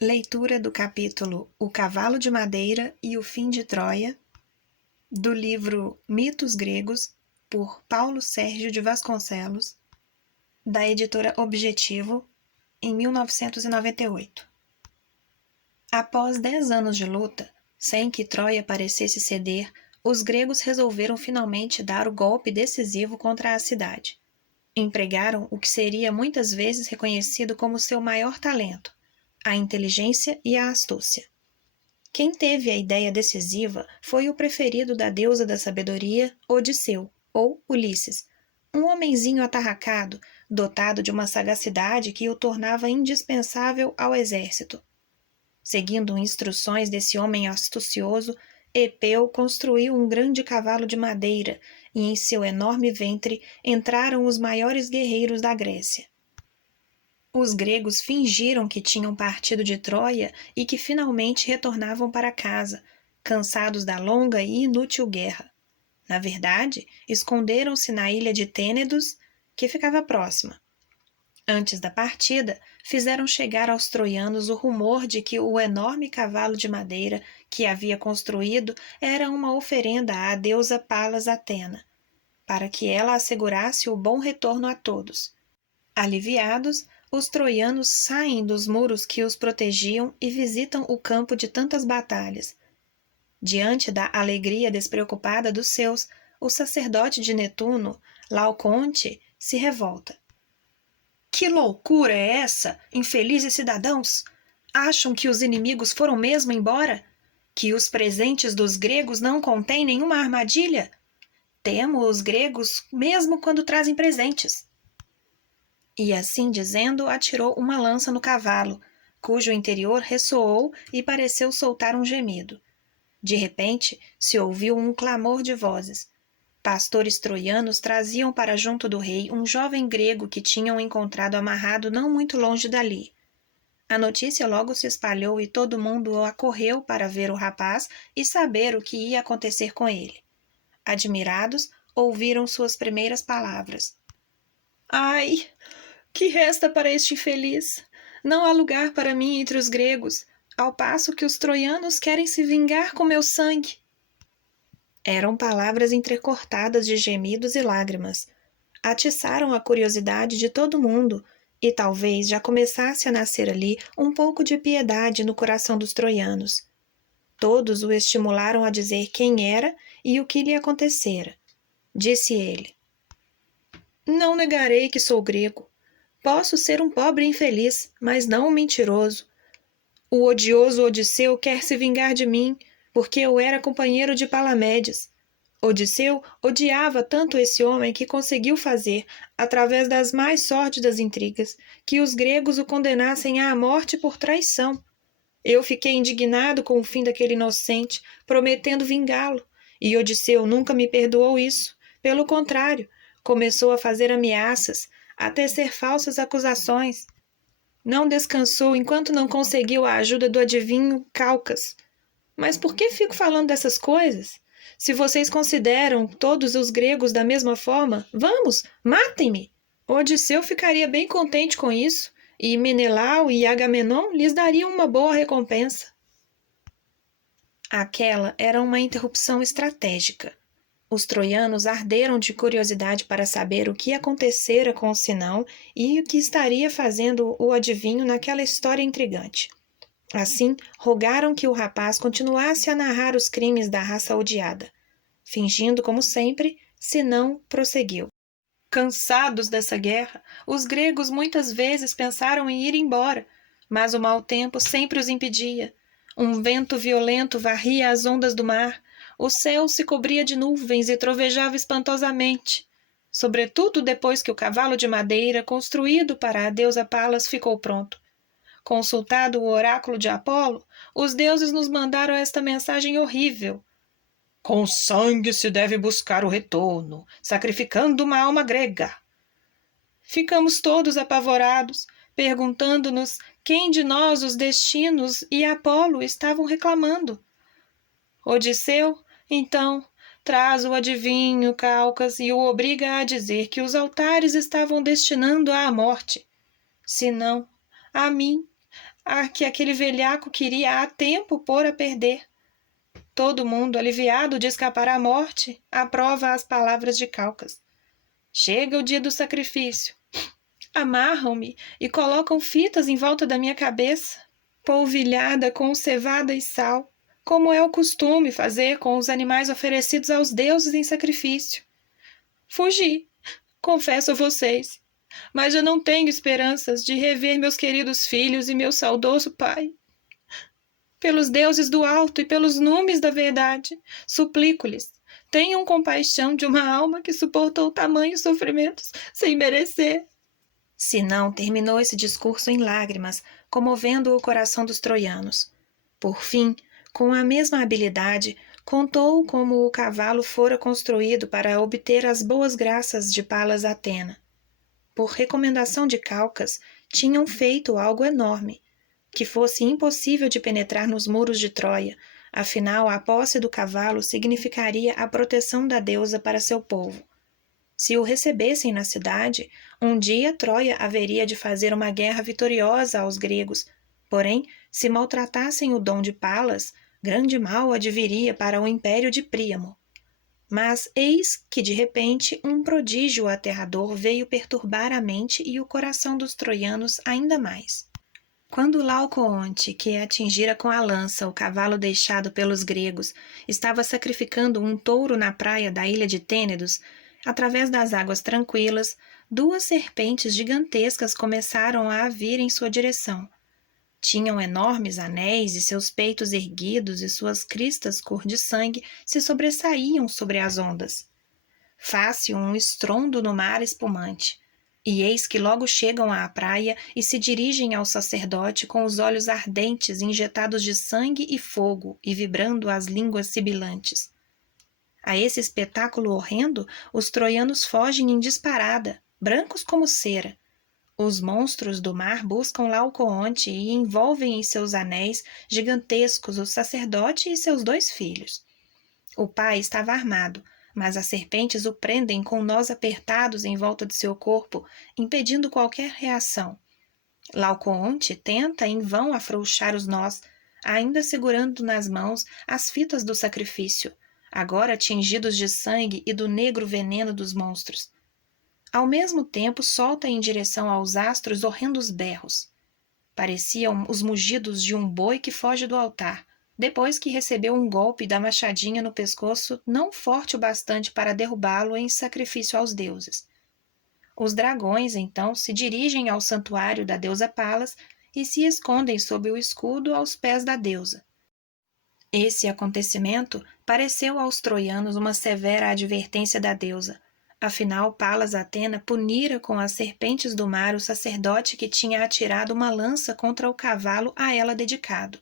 Leitura do capítulo O Cavalo de Madeira e o Fim de Troia, do livro Mitos Gregos, por Paulo Sérgio de Vasconcelos, da editora Objetivo, em 1998. Após 10 anos de luta, sem que Troia parecesse ceder, os gregos resolveram finalmente dar o golpe decisivo contra a cidade. Empregaram o que seria muitas vezes reconhecido como seu maior talento, a inteligência e a astúcia. Quem teve a ideia decisiva foi o preferido da deusa da sabedoria, Odisseu, ou Ulisses, um homenzinho atarracado, dotado de uma sagacidade que o tornava indispensável ao exército. Seguindo instruções desse homem astucioso, Epeu construiu um grande cavalo de madeira e em seu enorme ventre entraram os maiores guerreiros da Grécia. Os gregos fingiram que tinham partido de Troia e que finalmente retornavam para casa, cansados da longa e inútil guerra. Na verdade, esconderam-se na ilha de Tênedos, que ficava próxima. Antes da partida, fizeram chegar aos troianos o rumor de que o enorme cavalo de madeira que havia construído era uma oferenda à deusa Palas Atena, para que ela assegurasse o bom retorno a todos. Aliviados, os troianos saem dos muros que os protegiam e visitam o campo de tantas batalhas. Diante da alegria despreocupada dos seus, o sacerdote de Netuno, Laoconte, se revolta. Que loucura é essa, infelizes cidadãos? Acham que os inimigos foram mesmo embora? Que os presentes dos gregos não contêm nenhuma armadilha? Temo os gregos mesmo quando trazem presentes. E assim dizendo, atirou uma lança no cavalo, cujo interior ressoou e pareceu soltar um gemido. De repente, se ouviu um clamor de vozes. Pastores troianos traziam para junto do rei um jovem grego que tinham encontrado amarrado não muito longe dali. A notícia logo se espalhou e todo mundo acorreu para ver o rapaz e saber o que ia acontecer com ele. Admirados, ouviram suas primeiras palavras. Ai, que resta para este infeliz? Não há lugar para mim entre os gregos, ao passo que os troianos querem se vingar com meu sangue. Eram palavras entrecortadas de gemidos e lágrimas. Atiçaram a curiosidade de todo mundo, e talvez já começasse a nascer ali um pouco de piedade no coração dos troianos. Todos o estimularam a dizer quem era e o que lhe acontecera. Disse ele: Não negarei que sou grego. Posso ser um pobre infeliz, mas não um mentiroso. O odioso Odisseu quer se vingar de mim, porque eu era companheiro de Palamedes. Odisseu odiava tanto esse homem que conseguiu fazer, através das mais sórdidas intrigas, que os gregos o condenassem à morte por traição. Eu fiquei indignado com o fim daquele inocente, prometendo vingá-lo, e Odisseu nunca me perdoou isso. Pelo contrário, começou a fazer ameaças, a tecer falsas acusações. Não descansou enquanto não conseguiu a ajuda do adivinho Calcas. Mas por que fico falando dessas coisas? Se vocês consideram todos os gregos da mesma forma, vamos, matem-me! Odisseu ficaria bem contente com isso, e Menelau e Agamenon lhes dariam uma boa recompensa. Aquela era uma interrupção estratégica. Os troianos arderam de curiosidade para saber o que acontecera com o Sinão e o que estaria fazendo o adivinho naquela história intrigante. Assim, rogaram que o rapaz continuasse a narrar os crimes da raça odiada. Fingindo como sempre, Sinão prosseguiu. Cansados dessa guerra, os gregos muitas vezes pensaram em ir embora, mas o mau tempo sempre os impedia. Um vento violento varria as ondas do mar, o céu se cobria de nuvens e trovejava espantosamente, sobretudo depois que o cavalo de madeira construído para a deusa Palas ficou pronto. Consultado o oráculo de Apolo, os deuses nos mandaram esta mensagem horrível. Com sangue se deve buscar o retorno, sacrificando uma alma grega. Ficamos todos apavorados, perguntando-nos quem de nós os destinos e Apolo estavam reclamando. Odisseu, então, traz o adivinho Calcas e o obriga a dizer que os altares estavam destinando à morte. Se não, a mim, que aquele velhaco queria há tempo pôr a perder. Todo mundo, aliviado de escapar à morte, aprova as palavras de Calcas. Chega o dia do sacrifício. Amarram-me e colocam fitas em volta da minha cabeça, polvilhada com cevada e sal, como é o costume fazer com os animais oferecidos aos deuses em sacrifício. Fugi, confesso a vocês, mas já não tenho esperanças de rever meus queridos filhos e meu saudoso pai. Pelos deuses do alto e pelos numes da verdade, suplico-lhes, tenham compaixão de uma alma que suportou tamanhos sofrimentos sem merecer. Sinão terminou esse discurso em lágrimas, comovendo o coração dos troianos. Por fim, com a mesma habilidade, contou como o cavalo fora construído para obter as boas graças de Palas Atena. Por recomendação de Calcas, tinham feito algo enorme, que fosse impossível de penetrar nos muros de Troia, afinal a posse do cavalo significaria a proteção da deusa para seu povo. Se o recebessem na cidade, um dia Troia haveria de fazer uma guerra vitoriosa aos gregos, porém, se maltratassem o dom de Palas, grande mal adviria para o império de Príamo. Mas eis que, de repente, um prodígio aterrador veio perturbar a mente e o coração dos troianos ainda mais. Quando Laocoonte, que atingira com a lança o cavalo deixado pelos gregos, estava sacrificando um touro na praia da ilha de Tênedos, através das águas tranquilas, duas serpentes gigantescas começaram a vir em sua direção. Tinham enormes anéis e seus peitos erguidos e suas cristas cor de sangue se sobressaíam sobre as ondas. Faz-se um estrondo no mar espumante. E eis que logo chegam à praia e se dirigem ao sacerdote com os olhos ardentes injetados de sangue e fogo e vibrando as línguas sibilantes. A esse espetáculo horrendo, os troianos fogem em disparada, brancos como cera. Os monstros do mar buscam Laocoonte e envolvem em seus anéis gigantescos o sacerdote e seus 2 filhos. O pai estava armado, mas as serpentes o prendem com nós apertados em volta de seu corpo, impedindo qualquer reação. Laocoonte tenta em vão afrouxar os nós, ainda segurando nas mãos as fitas do sacrifício, agora tingidos de sangue e do negro veneno dos monstros. Ao mesmo tempo solta em direção aos astros horrendos berros. Pareciam os mugidos de um boi que foge do altar, depois que recebeu um golpe da machadinha no pescoço não forte o bastante para derrubá-lo em sacrifício aos deuses. Os dragões, então, se dirigem ao santuário da deusa Palas e se escondem sob o escudo aos pés da deusa. Esse acontecimento pareceu aos troianos uma severa advertência da deusa. Afinal, Palas Atena punira com as serpentes do mar o sacerdote que tinha atirado uma lança contra o cavalo a ela dedicado.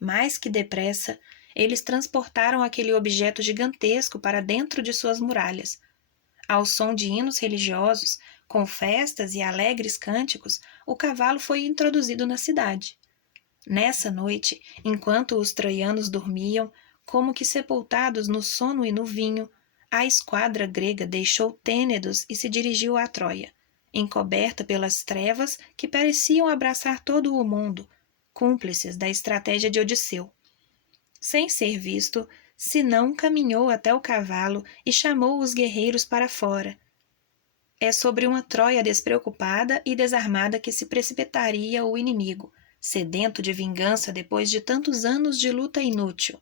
Mais que depressa, eles transportaram aquele objeto gigantesco para dentro de suas muralhas. Ao som de hinos religiosos, com festas e alegres cânticos, o cavalo foi introduzido na cidade. Nessa noite, enquanto os troianos dormiam, como que sepultados no sono e no vinho, a esquadra grega deixou Tênedos e se dirigiu a Troia, encoberta pelas trevas que pareciam abraçar todo o mundo, cúmplices da estratégia de Odisseu. Sem ser visto, Sinão caminhou até o cavalo e chamou os guerreiros para fora. É sobre uma Troia despreocupada e desarmada que se precipitaria o inimigo, sedento de vingança depois de tantos anos de luta inútil.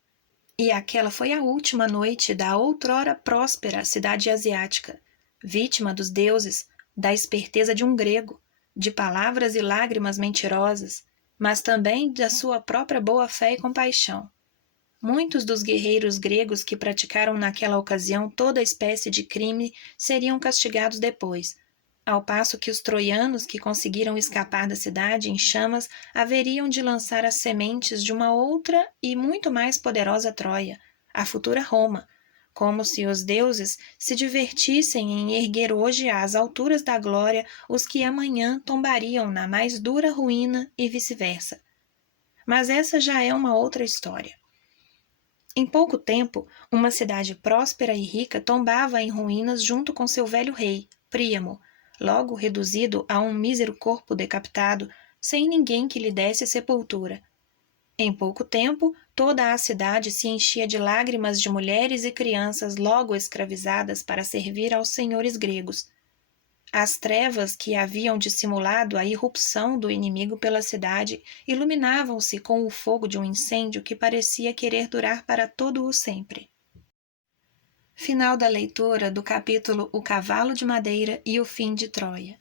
E aquela foi a última noite da outrora próspera cidade asiática, vítima dos deuses, da esperteza de um grego, de palavras e lágrimas mentirosas, mas também da sua própria boa-fé e compaixão. Muitos dos guerreiros gregos que praticaram naquela ocasião toda espécie de crime seriam castigados depois, ao passo que os troianos que conseguiram escapar da cidade em chamas haveriam de lançar as sementes de uma outra e muito mais poderosa Troia, a futura Roma, como se os deuses se divertissem em erguer hoje às alturas da glória os que amanhã tombariam na mais dura ruína e vice-versa. Mas essa já é uma outra história. Em pouco tempo, uma cidade próspera e rica tombava em ruínas junto com seu velho rei, Príamo, logo reduzido a um mísero corpo decapitado, sem ninguém que lhe desse sepultura. Em pouco tempo, toda a cidade se enchia de lágrimas de mulheres e crianças logo escravizadas para servir aos senhores gregos. As trevas que haviam dissimulado a irrupção do inimigo pela cidade iluminavam-se com o fogo de um incêndio que parecia querer durar para todo o sempre. Final da leitura do capítulo O Cavalo de Madeira e o Fim de Troia.